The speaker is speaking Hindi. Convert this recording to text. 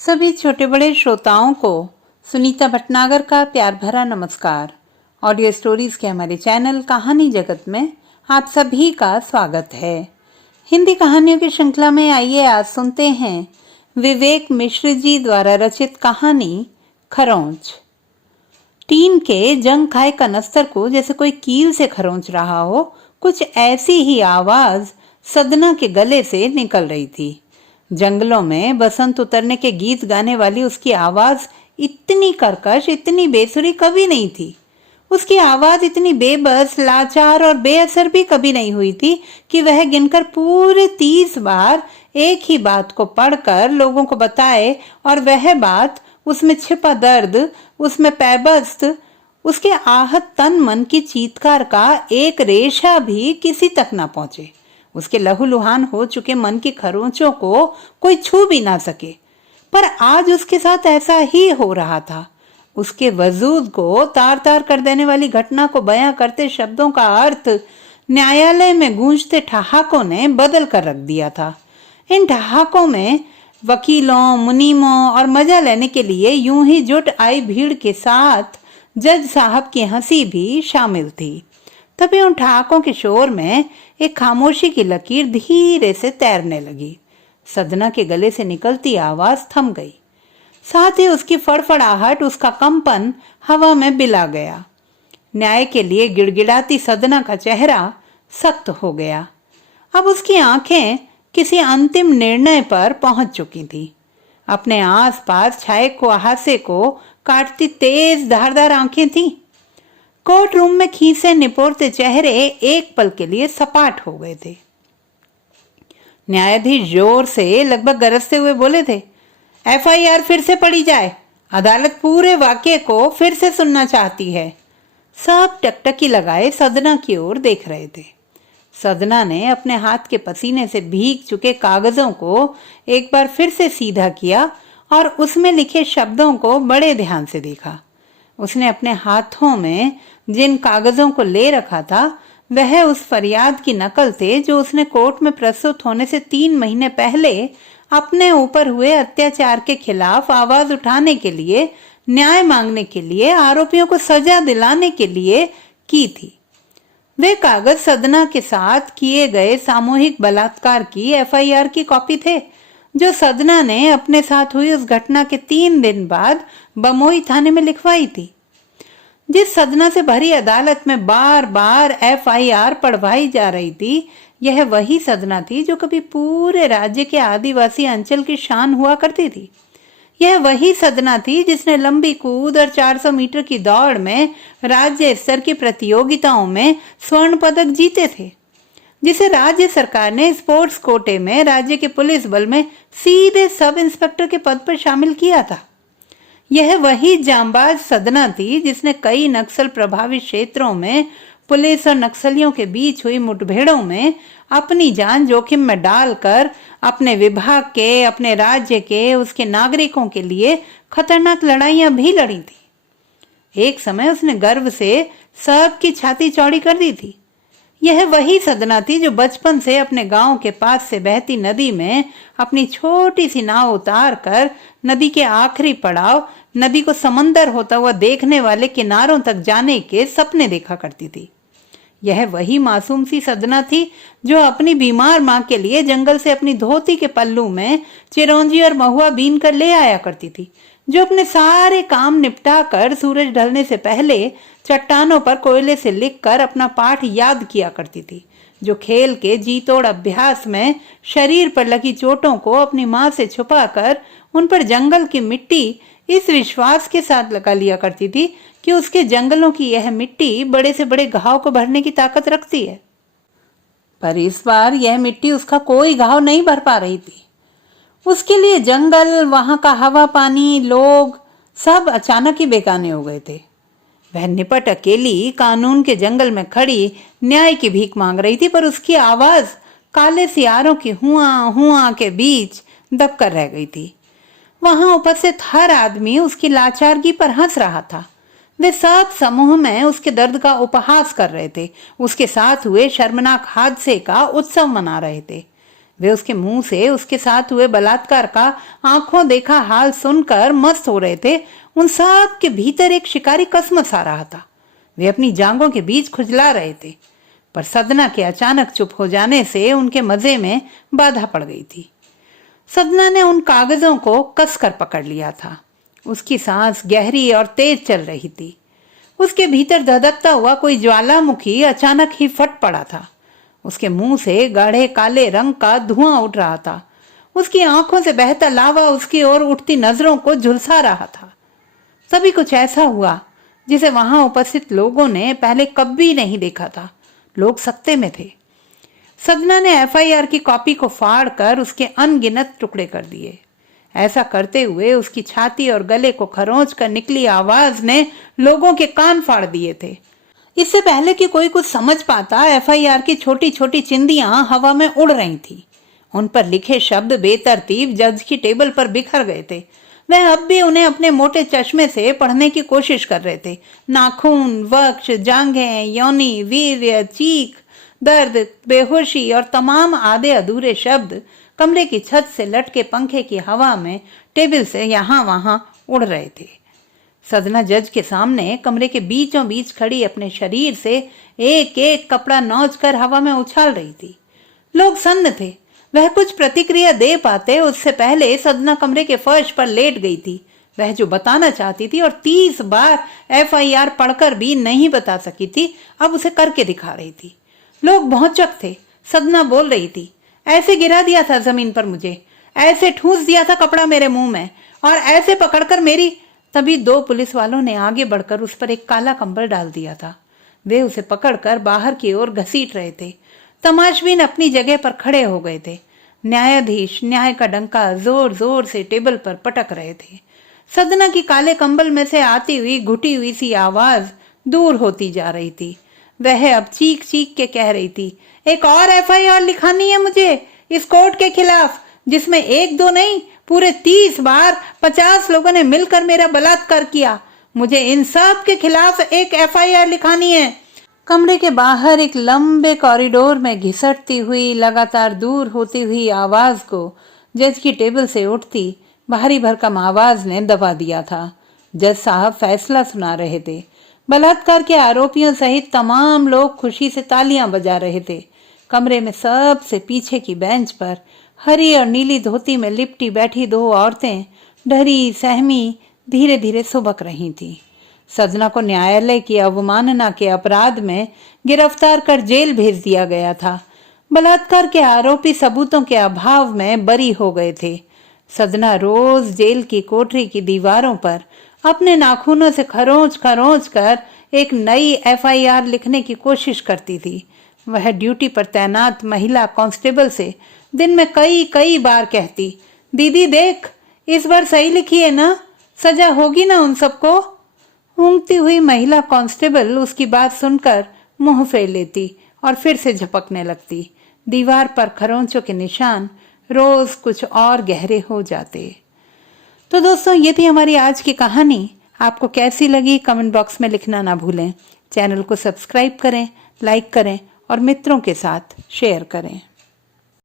सभी छोटे बड़े श्रोताओं को सुनीता भटनागर का प्यार भरा नमस्कार। ऑडियो स्टोरीज के हमारे चैनल कहानी जगत में आप सभी का स्वागत है। हिंदी कहानियों की श्रृंखला में आइए आज सुनते हैं विवेक मिश्र जी द्वारा रचित कहानी खरोंच। टीन के जंग खाए कनस्तर को जैसे कोई कील से खरोंच रहा हो, कुछ ऐसी ही आवाज सदना के गले से निकल रही थी। जंगलों में बसंत उतरने के गीत गाने वाली उसकी आवाज इतनी कर्कश, इतनी बेसुरी कभी नहीं थी। उसकी आवाज इतनी बेबस, लाचार और बेअसर भी कभी नहीं हुई थी कि वह गिनकर पूरे 30 बार एक ही बात को पढ़कर लोगों को बताए और वह बात, उसमें छिपा दर्द, उसमें पैबस्त, उसके आहत तन मन की चीत्कार का एक रेशा भी किसी तक ना पहुंचे। उसके लहूलुहान हो चुके मन की खरोंचों को कोई छू भी ना सके। पर आज उसके साथ ऐसा ही हो रहा था। उसके वजूद को तार तार कर देने वाली घटना को बयां करते शब्दों का अर्थ न्यायालय में गूंजते ठहाकों ने बदल कर रख दिया था। इन ठहाकों में वकीलों, मुनीमों और मजा लेने के लिए यूं ही जुट आई भीड़ के साथ जज साहब की हंसी भी शामिल थी। तभी उन ठहाकों के शोर में एक खामोशी की लकीर धीरे से तैरने लगी। सदना के गले से निकलती आवाज थम गई। साथ ही उसकी फड़फड़ाहट, उसका कंपन हवा में बिला गया। न्याय के लिए गिड़गिड़ाती सदना का चेहरा सख्त हो गया। अब उसकी आंखें किसी अंतिम निर्णय पर पहुंच चुकी थी। अपने आसपास छाए कुहासे को काटती तेज धारदार आंखें थीं। कोर्ट रूम में खीसे निपोरते चेहरे एक पल के लिए सपाट हो गए थे। न्यायाधीश जोर से, लगभग गरजते हुए बोले थे, एफआईआर फिर से पढ़ी जाए। अदालत पूरे वाक्य को फिर से सुनना चाहती है। सब टकटकी लगाए सदना की ओर देख रहे थे। सदना ने अपने हाथ के पसीने से भीग चुके कागजों को एक बार फिर से सीधा किया और उसमें लिखे शब्दों को बड़े ध्यान से देखा। उसने अपने हाथों में जिन कागजों को ले रखा था वह उस फरियाद की नकल थे जो उसने कोर्ट में प्रस्तुत होने से 3 महीने पहले अपने ऊपर हुए अत्याचार के खिलाफ आवाज उठाने के लिए, न्याय मांगने के लिए, आरोपियों को सजा दिलाने के लिए की थी। वे कागज सदना के साथ किए गए सामूहिक बलात्कार की एफआईआर की कॉपी थे जो सदना ने अपने साथ हुई उस घटना के 3 दिन बाद बमोई थाने में लिखवाई थी। जिस सदना से भरी अदालत में बार बार एफआईआर पढ़वाई जा रही थी, यह वही सदना थी जो कभी पूरे राज्य के आदिवासी अंचल की शान हुआ करती थी। यह वही सदना थी जिसने लंबी कूद और 400 मीटर की दौड़ में राज्य स्तर की प्रतियोगिताओं में स्वर्ण पदक जीते थे, जिसे राज्य सरकार ने स्पोर्ट्स कोटे में राज्य के पुलिस बल में सीधे सब इंस्पेक्टर के पद पर शामिल किया था। यह वही जांबाज सदना थी जिसने कई नक्सल प्रभावित क्षेत्रों में पुलिस और नक्सलियों के बीच हुई मुठभेड़ों में अपनी जान जोखिम में डालकर अपने विभाग के, अपने राज्य के, उसके नागरिकों के लिए खतरनाक लड़ाइयां भी लड़ी थी। एक समय उसने गर्व से सबकी छाती चौड़ी कर दी थी। यह वही सदना थी जो बचपन से अपने गांव के पास से बहती नदी में अपनी छोटी सी नाव उतार कर नदी के आखिरी पड़ाव, नदी को समंदर होता हुआ देखने वाले किनारों तक जाने के सपने देखा करती थी। यह वही मासूम सी सदना थी जो अपनी बीमार मां के लिए जंगल से अपनी धोती के पल्लू में चिरौंजी और महुआ बीन कर ले आया करती थी, जो अपने सारे काम निपटा कर सूरज ढलने से पहले चट्टानों पर कोयले से लिखकर अपना पाठ याद किया करती थी, जो खेल के जीतोड़ अभ्यास में शरीर पर लगी चोटों को अपनी मां से छुपाकर उन पर जंगल की मिट्टी इस विश्वास के साथ लगा लिया करती थी कि उसके जंगलों की यह मिट्टी बड़े से बड़े घाव को भरने की ताकत रखती है। पर इस बार यह मिट्टी उसका कोई घाव नहीं भर पा रही थी। उसके लिए जंगल, वहां का हवा पानी, लोग सब अचानक ही बेगाने हो गए थे। वह निपट अकेली कानून के जंगल में खड़ी न्याय की भीख मांग रही थी, पर उसकी आवाज काले सियारों की हुआ हुआ के बीच दबकर रह गई थी। वहां उपस्थित हर आदमी उसकी लाचारगी पर हंस रहा था। वे सब समूह में उसके दर्द का उपहास कर रहे थे, उसके साथ हुए शर्मनाक हादसे का उत्सव मना रहे थे। वे उसके मुंह से उसके साथ हुए बलात्कार का आंखों देखा हाल सुनकर मस्त हो रहे थे। उन सब के भीतर एक शिकारी कसमस आ रहा था। वे अपनी जांघों के बीच खुजला रहे थे, पर सदना के अचानक चुप हो जाने से उनके मजे में बाधा पड़ गई थी। सदना ने उन कागजों को कसकर पकड़ लिया था। उसकी सांस गहरी और तेज चल रही थी। उसके भीतर धधकता हुआ कोई ज्वालामुखी अचानक ही फट पड़ा था। उसके मुंह से गाढ़े काले रंग का धुआं उठ रहा था। उसकी आंखों से बहता लावा उसकी ओर उठती नजरों को झुलसा रहा था। सभी कुछ ऐसा हुआ जिसे वहां उपस्थित लोगों ने पहले कभी नहीं देखा था। लोग सत्ते में थे। सदना ने एफआईआर की कॉपी को फाड़कर उसके अनगिनत टुकड़े कर दिए। ऐसा करते हुए उसकी छाती और गले को खरोंच कर निकली आवाज ने लोगों के कान फाड़ दिए थे। इससे पहले कि कोई कुछ समझ पाता, एफआईआर की छोटी छोटी चिंदियां हवा में उड़ रही थी। उन पर लिखे शब्द बेतरतीब जज की टेबल पर बिखर गए थे। वह अब भी उन्हें अपने मोटे चश्मे से पढ़ने की कोशिश कर रहे थे। नाखून, वक्ष, जांघें, योनि, वीर्य, चीख, दर्द, बेहोशी और तमाम आधे अधूरे शब्द कमरे की छत से लटके पंखे की हवा में टेबल से यहां वहां उड़ रहे थे। सदना जज के सामने कमरे के बीचों बीच खड़ी अपने शरीर से एक एक कपड़ा नोचकर हवा में उछाल रही थी। लोग सन्न थे। वह कुछ प्रतिक्रिया दे पाते उससे पहले सदना कमरे के फर्श पर लेट गई थी। वह जो बताना चाहती थी और 30 बार एफआईआर पढ़कर भी नहीं बता सकी थी, अब उसे करके दिखा रही थी। लोग भौचक थे। सदना बोल रही थी, ऐसे गिरा दिया था जमीन पर मुझे, ऐसे ठूस दिया था कपड़ा मेरे मुंह में, और ऐसे पकड़कर मेरी। तभी 2 पुलिस वालों ने आगे बढ़कर उस पर एक काला कंबल डाल दिया था। वे उसे पकड़कर बाहर की ओर घसीट रहे थे। तमाशबीन अपनी जगह पर खड़े हो गए थे। न्यायाधीश न्याय का डंका जोर जोर से टेबल पर पटक रहे थे। सदना की काले कंबल में से आती हुई घुटी हुई सी आवाज दूर होती जा रही थी। वह अब चीख चीख के कह रही थी, एक और एफआईआर लिखानी है मुझे इस कोर्ट के खिलाफ, जिसमें 1-2 नहीं, पूरे 30 बार 50 लोगों ने मिलकर मेरा बलात्कार किया। मुझे इन सब के खिलाफ एक एफआईआर लिखानी है। कमरे के बाहर एक लंबे कॉरिडोर में घिसटती हुई, लगातार दूर होती हुई आवाज को जज की टेबल से उठती भारी भरकम आवाज ने दबा दिया था। जज साहब फैसला सुना रहे थे। बलात्कार के आरोपियों सहित तमाम लोग खुशी से तालियां बजा रहे थे। कमरे में सबसे पीछे की बेंच पर हरी और नीली धोती में लिपटी बैठी 2 औरतें डरी सहमी धीरे धीरे सुबक रही थीं। सदना को न्यायालय की अवमानना के अपराध में गिरफ्तार कर जेल भेज दिया गया था। बलात्कार के आरोपी सबूतों के अभाव में बरी हो गए थे। सदना रोज जेल की कोठरी की दीवारों पर अपने नाखूनों से खरोंच खरोंच कर एक नई एफआईआर लिखने की कोशिश करती थी। वह ड्यूटी पर तैनात महिला कांस्टेबल से दिन में कई बार कहती, दीदी देख, इस बार सही लिखी है ना, सजा होगी ना उन सबको। ऊँगती हुई महिला कांस्टेबल उसकी बात सुनकर मुंह फेर लेती और फिर से झपकने लगती। दीवार पर खरोंचों के निशान रोज कुछ और गहरे हो जाते। तो दोस्तों, ये थी हमारी आज की कहानी। आपको कैसी लगी कमेंट बॉक्स में लिखना ना भूलें। चैनल को सब्सक्राइब करें, लाइक करें और मित्रों के साथ शेयर करें।